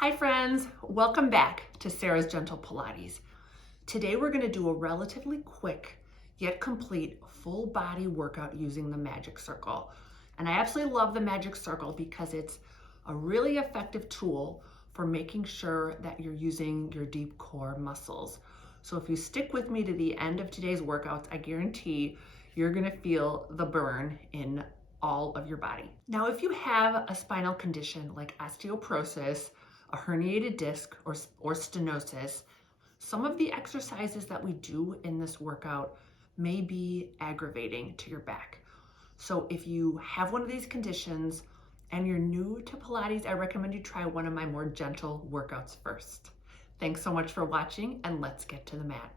Hi friends, welcome back to Sarah's Gentle Pilates. Today we're going to do a relatively quick yet complete full body workout using the magic circle. And I absolutely love the magic circle because it's a really effective tool for making sure that you're using your deep core muscles. So if you stick with me to the end of today's workouts, I guarantee you're going to feel the burn in all of your body. Now, if you have a spinal condition like osteoporosis, a herniated disc, or stenosis, some of the exercises that we do in this workout may be aggravating to your back. So if you have one of these conditions and you're new to Pilates, I recommend you try one of my more gentle workouts first. Thanks so much for watching, and let's get to the mat.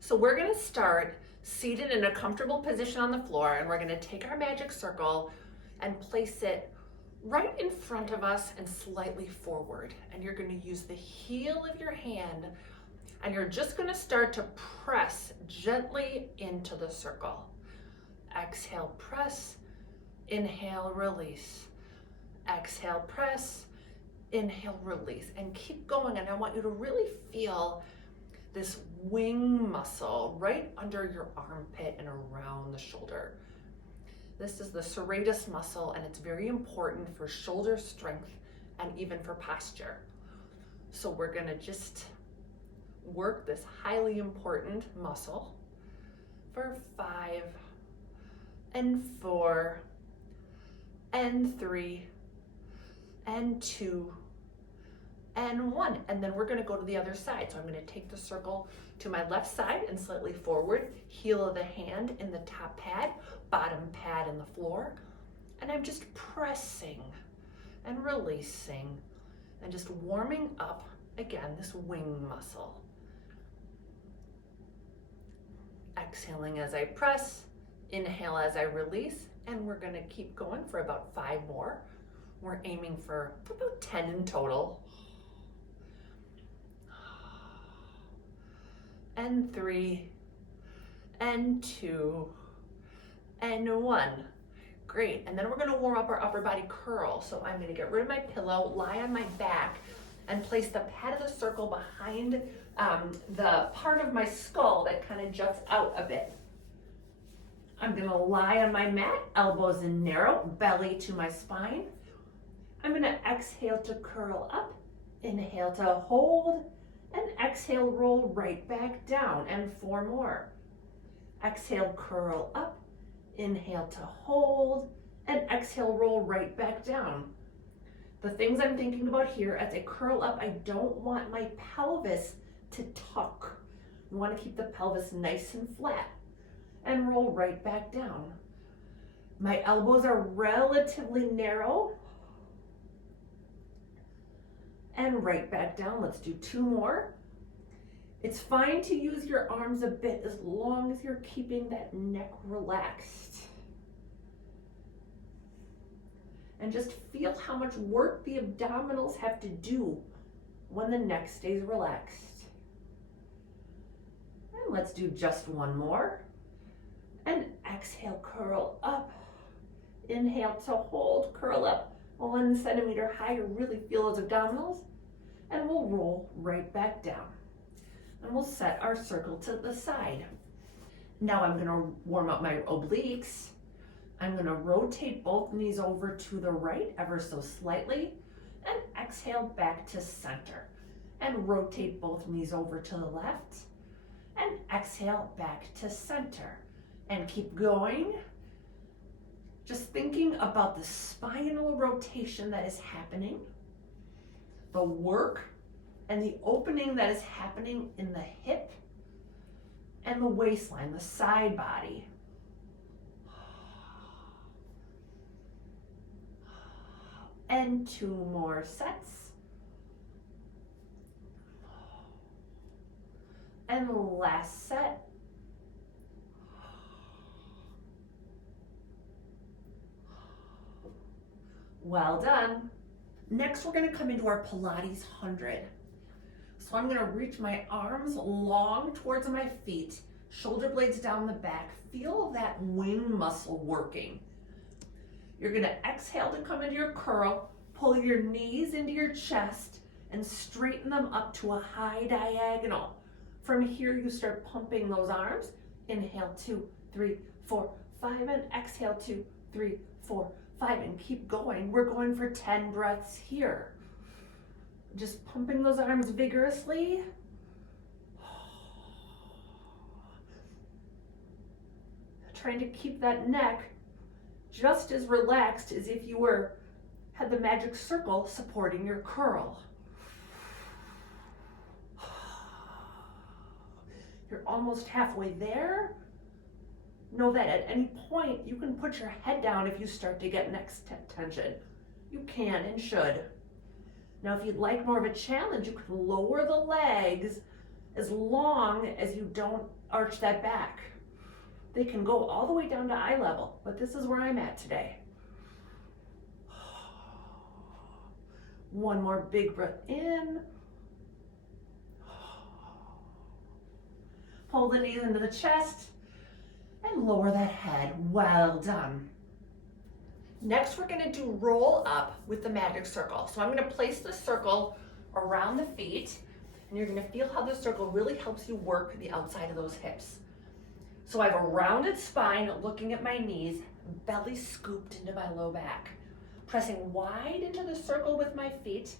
So we're gonna start seated in a comfortable position on the floor, and we're gonna take our magic circle and place it right in front of us and slightly forward. And you're going to use the heel of your hand, and you're just going to start to press gently into the circle. Exhale, press, inhale, release. Exhale, press, inhale, release. And keep going. And I want you to really feel this wing muscle right under your armpit and around the shoulder. This is the serratus muscle, and it's very important for shoulder strength and even for posture. So we're gonna just work this highly important muscle for 5 and 4 and 3 and 2 and 1. And then we're gonna go to the other side. So I'm gonna take the circle to my left side and slightly forward, heel of the hand in the top pad, bottom pad in the floor. And I'm just pressing and releasing and just warming up, again, this wing muscle. Exhaling as I press, inhale as I release, and we're gonna keep going for about 5 more. We're aiming for about 10 in total. And 3 and 2 and 1. Great. And then we're going to warm up our upper body curl. So I'm going to get rid of my pillow, lie on my back, and place the pad of the circle behind the part of my skull that kind of juts out a bit. I'm going to lie on my mat, elbows in narrow, belly to my spine. I'm going to exhale to curl up, inhale to hold, and exhale, roll right back down, and 4 more. Exhale, curl up, inhale to hold, and exhale, roll right back down. The things I'm thinking about here as I curl up, I don't want my pelvis to tuck. You want to keep the pelvis nice and flat, and roll right back down. My elbows are relatively narrow, and right back down. Let's do 2 more. It's fine to use your arms a bit as long as you're keeping that neck relaxed. And just feel how much work the abdominals have to do when the neck stays relaxed. And let's do just 1 more. And exhale, curl up. Inhale to hold, curl up 1 centimeter higher, really feel those abdominals, and we'll roll right back down. And we'll set our circle to the side. Now I'm gonna warm up my obliques. I'm gonna rotate both knees over to the right ever so slightly, and exhale back to center. And rotate both knees over to the left, and exhale back to center. And keep going. Just thinking about the spinal rotation that is happening, the work and the opening that is happening in the hip and the waistline, the side body. And 2 more sets. And the last set. Well done. Next, we're going to come into our Pilates 100. So I'm going to reach my arms long towards my feet, shoulder blades down the back. Feel that wing muscle working. You're going to exhale to come into your curl, pull your knees into your chest, and straighten them up to a high diagonal. From here, you start pumping those arms. Inhale, 2, 3, 4, 5, and exhale, 2, 3, 4, 5, and keep going. We're going for 10 breaths here. Just pumping those arms vigorously. Trying to keep that neck just as relaxed as if you had the magic circle supporting your curl. You're almost halfway there. Know that at any point you can put your head down if you start to get neck tension. You can and should. Now, if you'd like more of a challenge, you can lower the legs as long as you don't arch that back. They can go all the way down to eye level, but this is where I'm at today. One more big breath in. Pull the knees into the chest and lower that head. Well done. Next, we're gonna do roll up with the magic circle. So I'm gonna place the circle around the feet, and you're gonna feel how the circle really helps you work the outside of those hips. So I have a rounded spine looking at my knees, belly scooped into my low back. Pressing wide into the circle with my feet,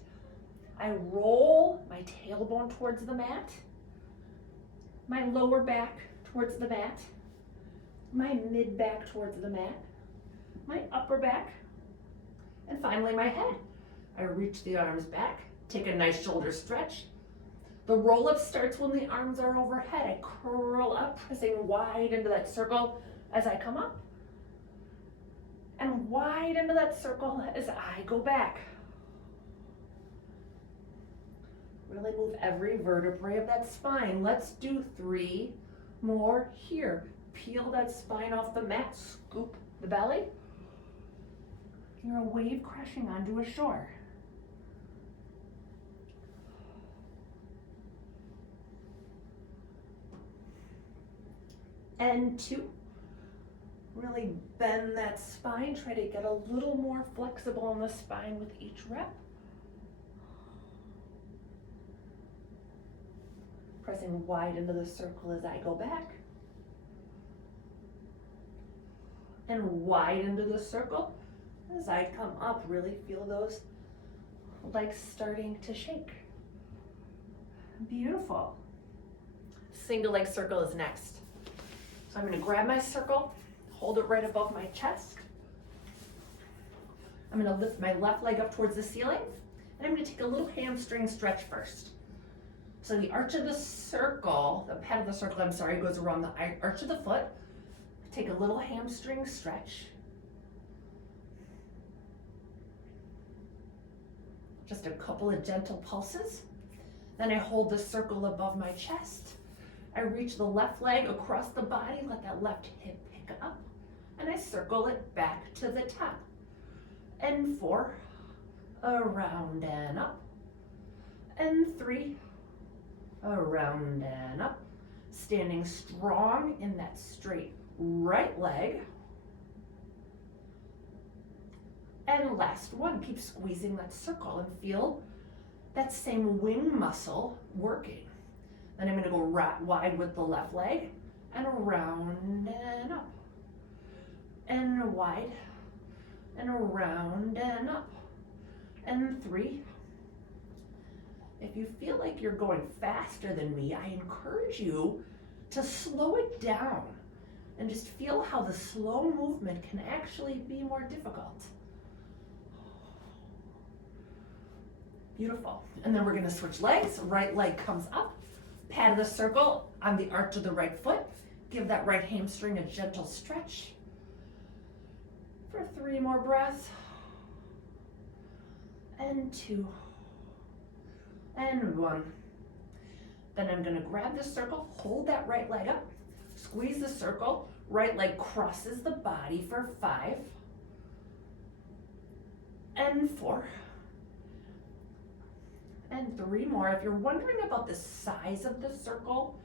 I roll my tailbone towards the mat, my lower back towards the mat, my mid back towards the mat, my upper back, and finally my head. I reach the arms back, take a nice shoulder stretch. The roll up starts when the arms are overhead. I curl up, pressing wide into that circle as I come up, and wide into that circle as I go back. Really move every vertebrae of that spine. Let's do 3 more here. Peel that spine off the mat, scoop the belly. You're a wave crashing onto a shore. And 2. Really bend that spine. Try to get a little more flexible in the spine with each rep. Pressing wide into the circle as I go back. And wide into the circle as I come up. Really feel those legs starting to shake. Beautiful. Single leg circle is next. So I'm going to grab my circle, hold it right above my chest. I'm going to lift my left leg up towards the ceiling, and I'm going to take a little hamstring stretch first. So the arch of the circle, the pad of the circle, goes around the arch of the foot. Take a little hamstring stretch. Just a couple of gentle pulses. Then I hold the circle above my chest. I reach the left leg across the body, let that left hip pick up, and I circle it back to the top. And 4, around and up. And 3, around and up. Standing strong in that straight right leg. And last one, keep squeezing that circle and feel that same wing muscle working. Then I'm going to go wide with the left leg and around and up. And wide and around and up. And 3. If you feel like you're going faster than me, I encourage you to slow it down and just feel how the slow movement can actually be more difficult. Beautiful. And then we're going to switch legs. Right leg comes up. Pad of the circle on the arch of the right foot. Give that right hamstring a gentle stretch. For 3 more breaths. And 2. And 1. Then I'm going to grab the circle, hold that right leg up, squeeze the circle, right leg crosses the body for 5. And 4. And 3 more. If you're wondering about the size of the circle,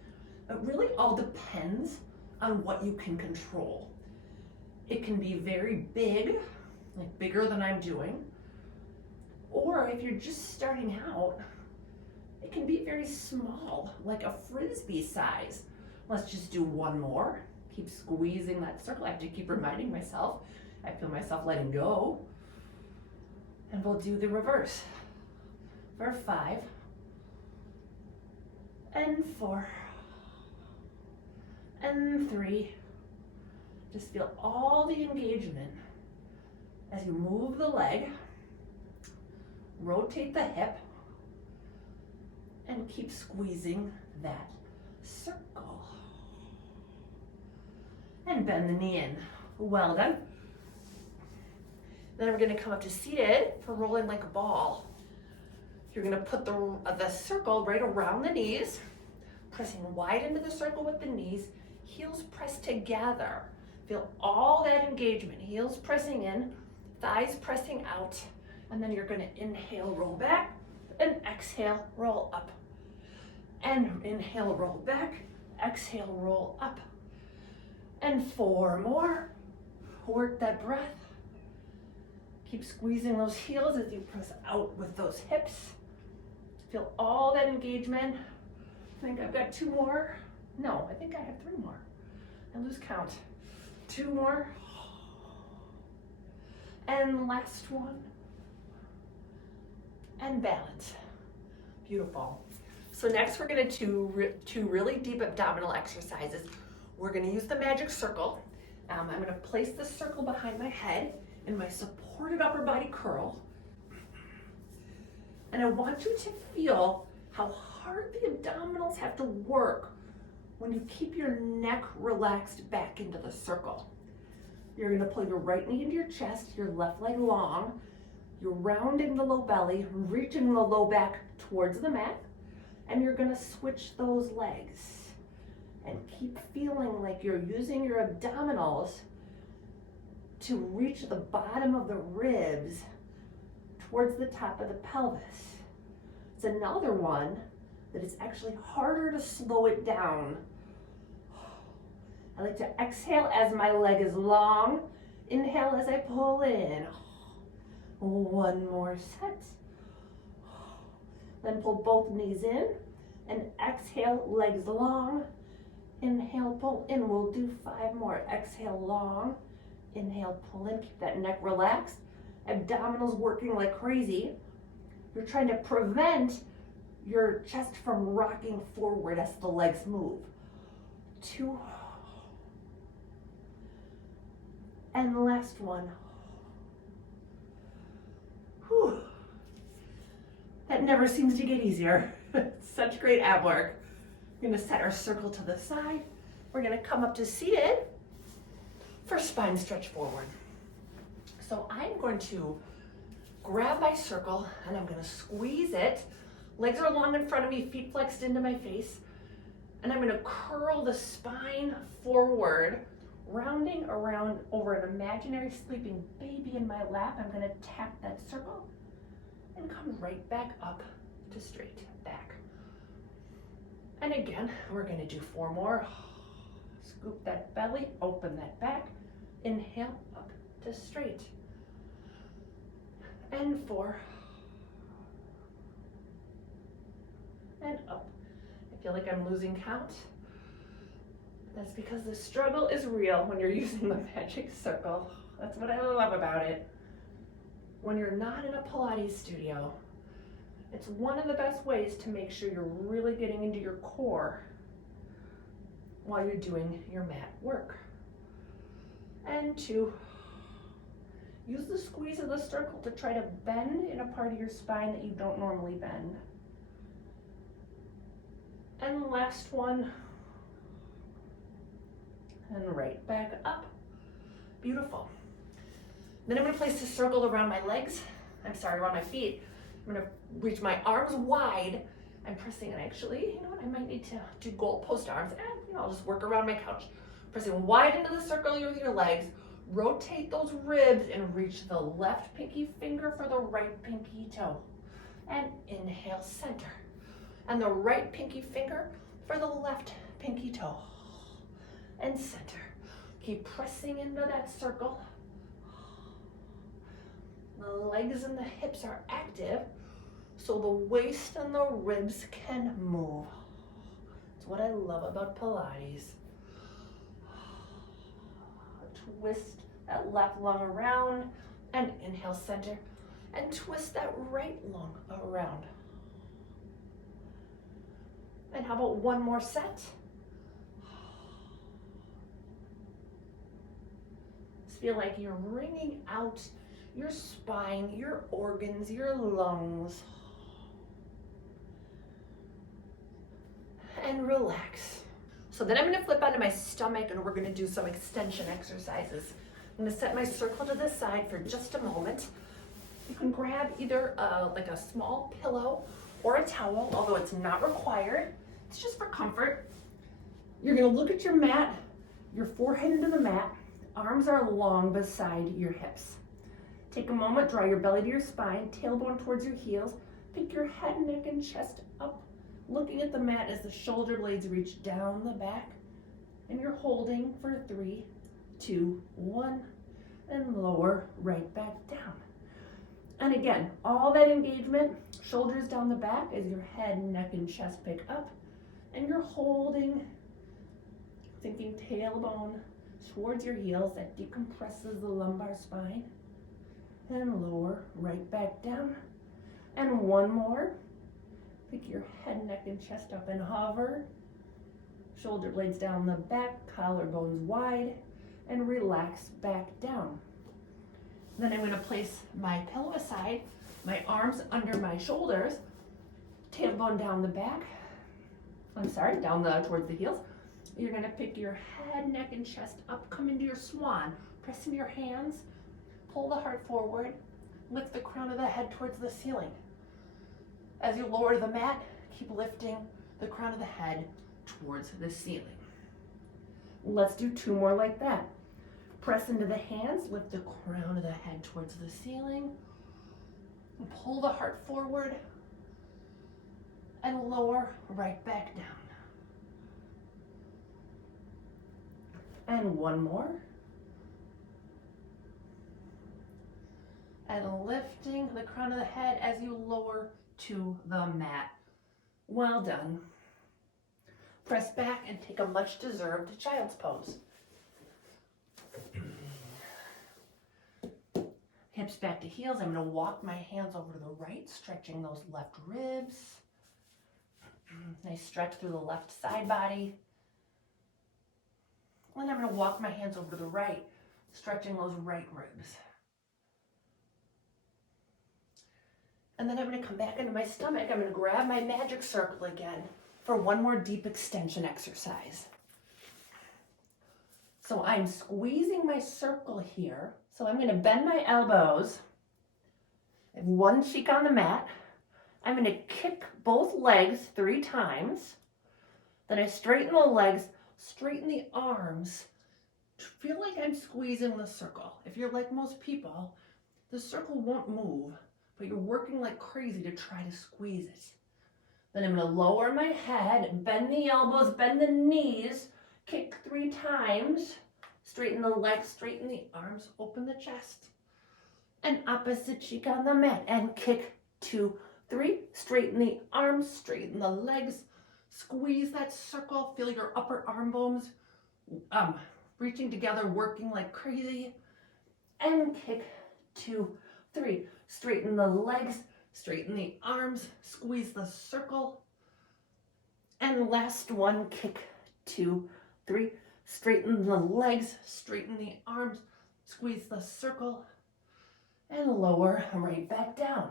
it really all depends on what you can control. It can be very big, like bigger than I'm doing, or if you're just starting out, It can be very small, like a frisbee size. Let's just do one more. Keep squeezing that circle. I have to keep reminding myself. I feel myself letting go. And we'll do the reverse for 5 and 4 and 3. Just feel all the engagement as you move the leg, rotate the hip, and keep squeezing that circle. And bend the knee in. Well done. Then we're going to come up to seated for rolling like a ball. You're going to put the circle right around the knees, pressing wide into the circle with the knees, heels pressed together. Feel all that engagement, heels pressing in, thighs pressing out, and then you're going to inhale, roll back, and exhale, roll up. And inhale, roll back, exhale, roll up. And 4 more. Work that breath. Keep squeezing those heels as you press out with those hips. Feel all that engagement. I think I've got 2 more. No, I think I have 3 more. I lose count. 2 more. And last one. And balance. Beautiful. So next we're going to do 2 really deep abdominal exercises. We're going to use the magic circle. I'm going to place the circle behind my head in my supported upper body curl. And I want you to feel how hard the abdominals have to work when you keep your neck relaxed back into the circle. You're going to pull your right knee into your chest, your left leg long. You're rounding the low belly, reaching the low back towards the mat. And you're going to switch those legs. And keep feeling like you're using your abdominals to reach the bottom of the ribs towards the top of the pelvis. It's another one that is actually harder to slow it down. I like to exhale as my leg is long. Inhale as I pull in. 1 more set. Then pull both knees in and exhale, legs long. Inhale, pull in. We'll do 5 more. Exhale, long. Inhale, pull in. Keep that neck relaxed. Abdominals working like crazy. You're trying to prevent your chest from rocking forward as the legs move. 2. And last one. Whew. That never seems to get easier. Such great ab work. We're going to set our circle to the side. We're going to come up to seated for spine stretch forward. So I'm going to grab my circle and I'm going to squeeze it. Legs are long in front of me, feet flexed into my face. And I'm going to curl the spine forward, rounding around over an imaginary sleeping baby in my lap. I'm going to tap that circle and come right back up to straight back. And again, we're going to do 4 more. Scoop that belly, open that back. Inhale, up to straight. And 4. And up. I feel like I'm losing count. That's because the struggle is real when you're using the magic circle. That's what I love about it. When you're not in a Pilates studio, it's one of the best ways to make sure you're really getting into your core while you're doing your mat work. And 2, use the squeeze of the circle to try to bend in a part of your spine that you don't normally bend. And last one. And right back up. Beautiful. Then I'm going to place the circle around my legs. Around my feet. I'm going to reach my arms wide. I'm pressing, and actually, you know what, I might need to do goalpost arms, and I'll just work around my couch. Pressing wide into the circle with your legs. Rotate those ribs and reach the left pinky finger for the right pinky toe. And inhale, center. And the right pinky finger for the left pinky toe. And center. Keep pressing into that circle. The legs and the hips are active, so the waist and the ribs can move. It's what I love about Pilates. Twist that left lung around and inhale center, and twist that right lung around. And how about one more set? Just feel like you're wringing out your spine, your organs, your lungs. And relax. So then I'm going to flip onto my stomach and we're going to do some extension exercises. I'm going to set my circle to the side for just a moment. You can grab either like a small pillow or a towel, although it's not required. It's just for comfort. You're going to look at your mat, your forehead into the mat. Arms are long beside your hips. Take a moment, draw your belly to your spine, tailbone towards your heels. Pick your head, neck, and chest up, looking at the mat as the shoulder blades reach down the back. And you're holding for 3, 2, 1, and lower right back down. And again, all that engagement, shoulders down the back as your head, neck, and chest pick up. And you're holding, thinking tailbone towards your heels. That decompresses the lumbar spine. And lower right back down. And one more. Pick your head, neck, and chest up and hover. Shoulder blades down the back, collarbones wide, and relax back down. Then I'm going to place my pillow aside, my arms under my shoulders, tailbone down the back. Towards the heels. You're going to pick your head, neck, and chest up, come into your swan. Press into your hands, pull the heart forward, lift the crown of the head towards the ceiling. As you lower the mat, keep lifting the crown of the head towards the ceiling. Let's do 2 more like that. Press into the hands, lift the crown of the head towards the ceiling, and pull the heart forward, and lower right back down. And one more. And lifting the crown of the head as you lower to the mat. Well done. Press back and take a much deserved child's pose. Hips back to heels. I'm going to walk my hands over to the right, stretching those left ribs. Nice stretch through the left side body. And I'm going to walk my hands over to the right, stretching those right ribs. And then I'm going to come back into my stomach. I'm going to grab my magic circle again for one more deep extension exercise. So I'm squeezing my circle here. So I'm going to bend my elbows. I have one cheek on the mat. I'm going to kick both legs 3 times. Then I straighten the legs, straighten the arms. Feel like I'm squeezing the circle. If you're like most people, the circle won't move, but you're working like crazy to try to squeeze it. Then I'm going to lower my head, bend the elbows, bend the knees, kick 3 times, straighten the legs, straighten the arms, open the chest. And opposite cheek on the mat, and kick 2, 3, straighten the arms, straighten the legs, squeeze that circle, feel your upper arm bones reaching together, working like crazy, and kick 2, 3, straighten the legs, straighten the arms, squeeze the circle, and last one, kick 2, 3, straighten the legs, straighten the arms, squeeze the circle, and lower right back down.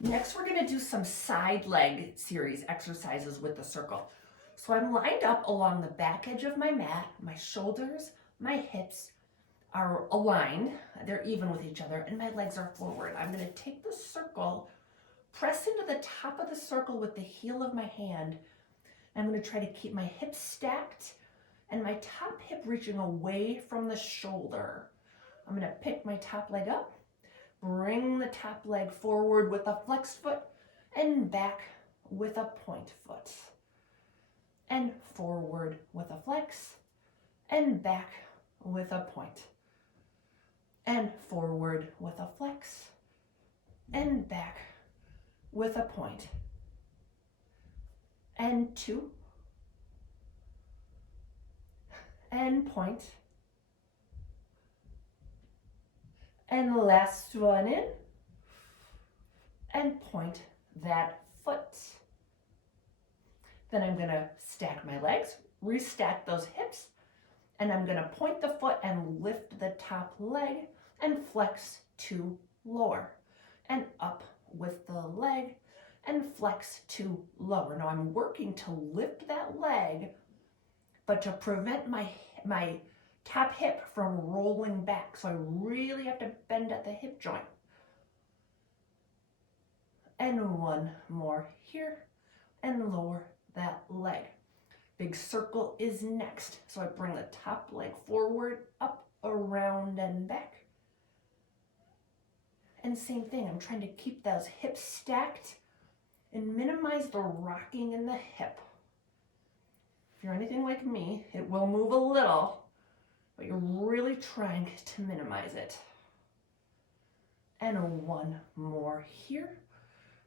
Next, we're going to do some side leg series exercises with the circle. So I'm lined up along the back edge of my mat. My shoulders, my hips are aligned. They're even with each other, and my legs are forward. I'm going to take the circle, press into the top of the circle with the heel of my hand. I'm going to try to keep my hips stacked and my top hip reaching away from the shoulder. I'm going to pick my top leg up, bring the top leg forward with a flexed foot, and back with a point foot. And forward with a flex, and back with a point. And forward with a flex, and back with a point. And 2. And point. And last one in. And point that foot. Then I'm going to stack my legs, restack those hips, and I'm going to point the foot and lift the top leg and flex to lower. And up with the leg and flex to lower. Now I'm working to lift that leg, but to prevent my top hip from rolling back. So I really have to bend at the hip joint. And one more here, and lower that leg. Big circle is next. So I bring the top leg forward, up, around, and back. And same thing, I'm trying to keep those hips stacked and minimize the rocking in the hip. If you're anything like me, it will move a little, but you're really trying to minimize it. And one more here.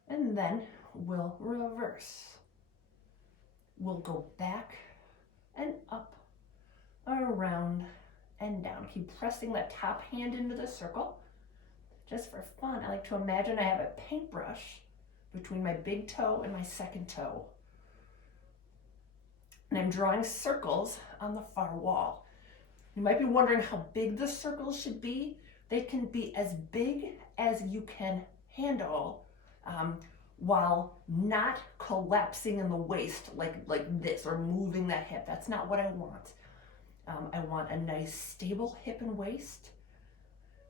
And then we'll reverse. We'll go back and up, around and down. Keep pressing that top hand into the circle. Just for fun, I like to imagine I have a paintbrush between my big toe and my second toe. And I'm drawing circles on the far wall. You might be wondering how big the circles should be. They can be as big as you can handle, while not collapsing in the waist like this or moving that hip. That's not what I want. I want a nice stable hip and waist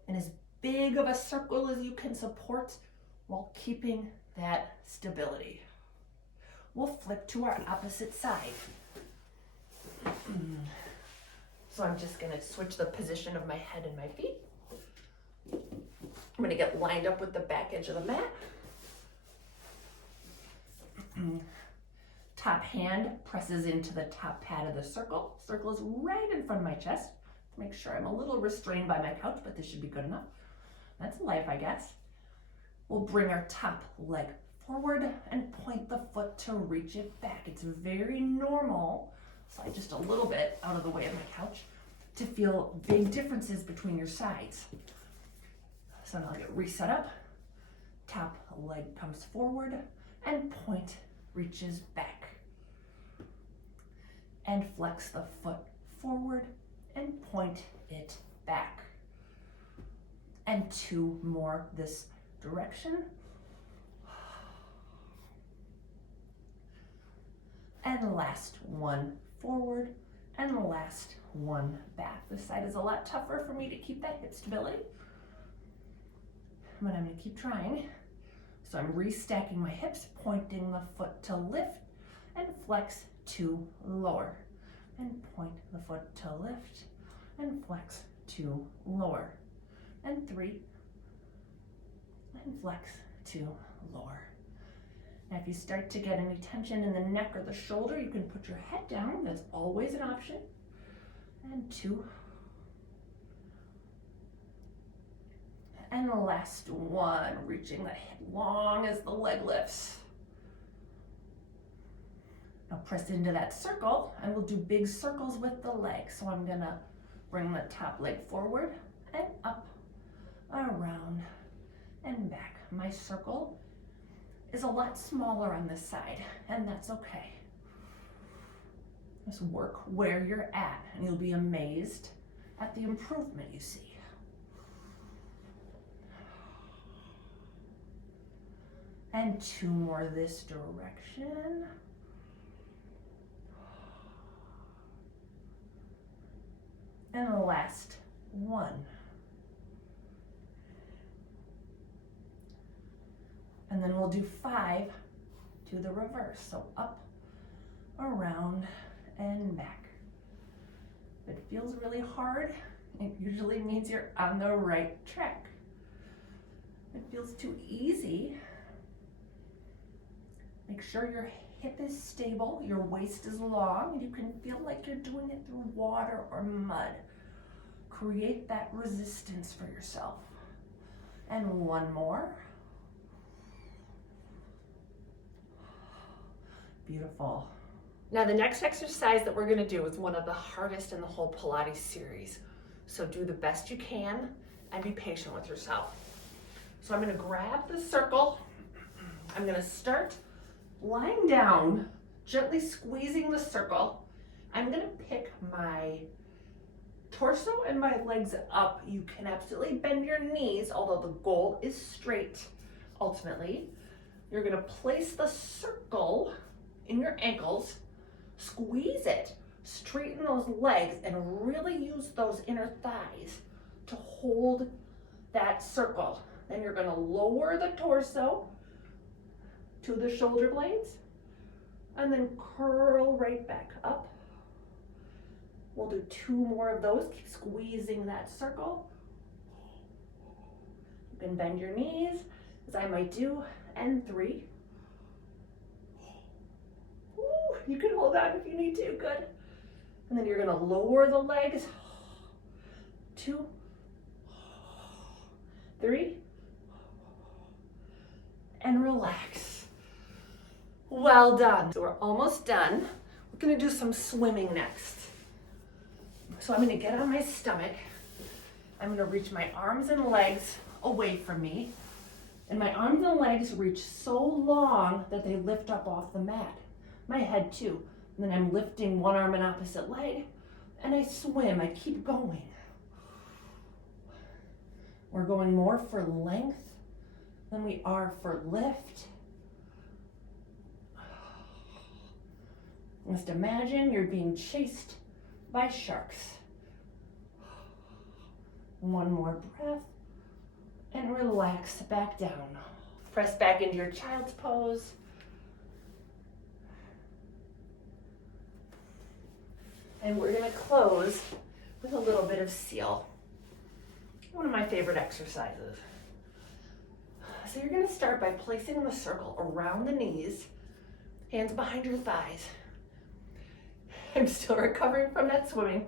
and as big of a circle as you can support while keeping that stability. We'll flip to our opposite side. So I'm just going to switch the position of my head and my feet. I'm going to get lined up with the back edge of the mat. Top hand presses into the top pad of the circle. Circle is right in front of my chest. Make sure I'm a little restrained by my couch, but this should be good enough. That's life, I guess. We'll bring our top leg forward and point the foot to reach it back. It's very normal, slide just a little bit out of the way of my couch, to feel big differences between your sides. So now I'll get reset up. Top leg comes forward and point reaches back. And flex the foot forward and point it back. And 2 more this direction. And last one forward and last one back. This side is a lot tougher for me to keep that hip stability, but I'm going to keep trying. So I'm restacking my hips, pointing the foot to lift and flex to lower, and point the foot to lift and flex to lower, and 3, and flex to lower. Now if you start to get any tension in the neck or the shoulder, you can put your head down. That's always an option. And 2. And the last one, reaching the hip long as the leg lifts. Now press into that circle, and we'll do big circles with the leg. So I'm gonna bring the top leg forward and up, around, and back. My circle is a lot smaller on this side, and that's okay. Just work where you're at, and you'll be amazed at the improvement you see. And 2 more this direction. And the last one. And then we'll do 5 to the reverse. So up, around, and back. If it feels really hard, it usually means you're on the right track. If it feels too easy, make sure your hip is stable, your waist is long, and you can feel like you're doing it through water or mud. Create that resistance for yourself. And 1 more. Beautiful. Now the next exercise that we're gonna do is one of the hardest in the whole Pilates series. So do the best you can and be patient with yourself. So I'm gonna grab the circle. I'm gonna start lying down, gently squeezing the circle. I'm gonna pick my torso and my legs up. You can absolutely bend your knees, although the goal is straight. Ultimately, you're gonna place the circle in your ankles, squeeze it, straighten those legs, and really use those inner thighs to hold that circle. Then you're gonna lower the torso to the shoulder blades and then curl right back up. We'll do 2 more of those. Keep squeezing that circle. You can bend your knees, as I might do, and 3. Ooh, you can hold on if you need to, good. And then you're gonna lower the legs. 2, 3, and relax. Well done. So we're almost done. We're gonna do some swimming next. So I'm gonna get on my stomach. I'm gonna reach my arms and legs away from me. And my arms and legs reach so long that they lift up off the mat. My head too. And then I'm lifting one arm and opposite leg. And I swim, I keep going. We're going more for length than we are for lift. Just imagine you're being chased by sharks. One more breath and relax back down. Press back into your child's pose. And we're gonna close with a little bit of seal. One of my favorite exercises. So you're gonna start by placing the circle around the knees, hands behind your thighs. I'm still recovering from that swimming.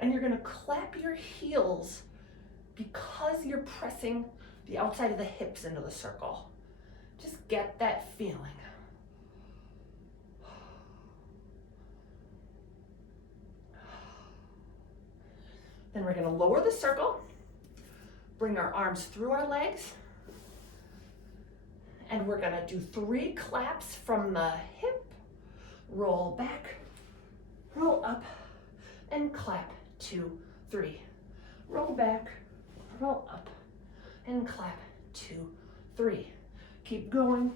And you're gonna clap your heels because you're pressing the outside of the hips into the circle. Just get that feeling. Then we're gonna lower the circle, bring our arms through our legs, and we're gonna do 3 claps from the hip, roll back, roll up, and clap. 2, 3. Roll back, roll up, and clap. 2, 3. Keep going,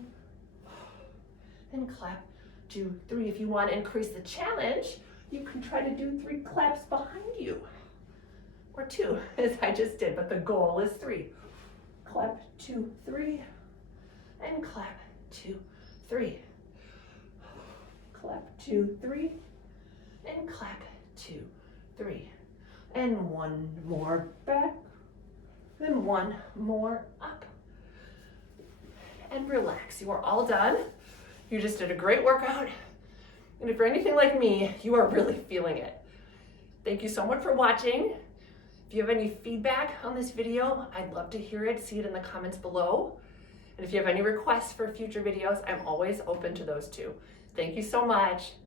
and clap. 2, 3. If you want to increase the challenge, you can try to do 3 claps behind you. Or 2, as I just did, but the goal is 3. Clap, 2, 3, and clap, 2, 3. Clap, 2, 3, and clap, 2, 3. And 1 more back, then 1 more up. And relax. You are all done. You just did a great workout. And if you're anything like me, you are really feeling it. Thank you so much for watching. If you have any feedback on this video, I'd love to hear it. See it in the comments below. And if you have any requests for future videos, I'm always open to those too. Thank you so much.